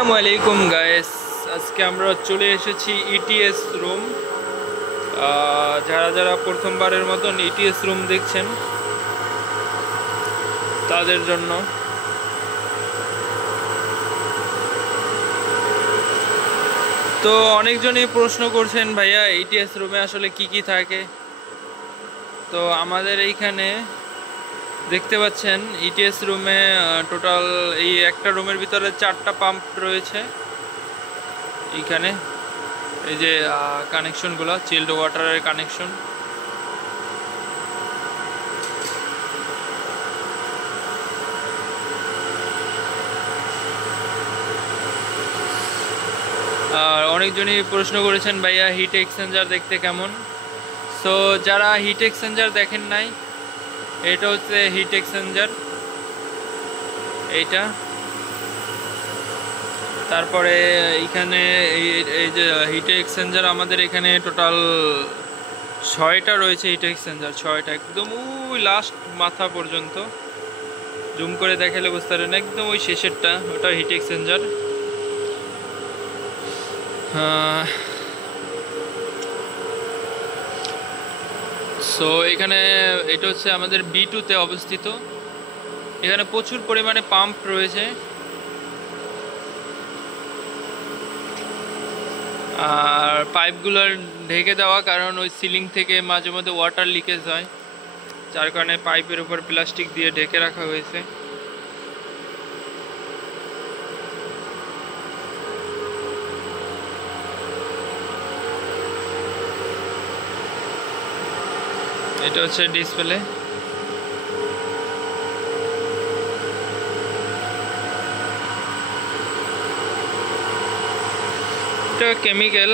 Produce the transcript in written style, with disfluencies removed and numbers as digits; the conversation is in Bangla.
আসসালামু আলাইকুম গাইস, আজকে আমরা চলে এসেছি ইটিএস রুম। যারা যারা প্রথমবারের মতন ইটিএস রুম দেখছেন তাদের জন্য। তো অনেকজনই প্রশ্ন করছেন, ভাইয়া ইটিএস রুমে আসলে কি কি থাকে। তো আমাদের এইখানে দেখতে পাচ্ছেন ইটিএস রুমে টোটাল এই একটা রুমের ভিতরে 4টা পাম্প রয়েছে। এইখানে এই যে কানেকশনগুলো, চিল্ড ওয়াটারের কানেকশন। আর অনেকজনই প্রশ্ন করেছেন, ভাইয়া হিট এক্সচেঞ্জার দেখতে কেমন। সো যারা হিট এক্সচেঞ্জার দেখেন নাই, এটা হচ্ছে হিট এক্সচেঞ্জার এইটা। তারপরে এইখানে এই যে হিট এক্সচেঞ্জার আমাদের এখানে টোটাল 6টা রয়েছে। হিট এক্সচেঞ্জার 6টা, একদম ওই লাস্ট মাথা পর্যন্ত জুম করে দেখালে বুঝতে পারেন, একদম ওই শেষেরটা ওটা হিট এক্সচেঞ্জার। সো এখানে এটা হচ্ছে আমাদের B2-তে অবস্থিত। এখানে প্রচুর পরিমাণে পাম্প রয়েছে। আর পাইপগুলোর ঢেকে দেওয়া, কারণ ওই সিলিং থেকে মাঝে মধ্যে ওয়াটার লিকেজ হয়, যার কারণে পাইপের উপর প্লাস্টিক দিয়ে ঢেকে রাখা হয়েছে। এটা হচ্ছে ডিসপ্লে। এটা কেমিক্যাল।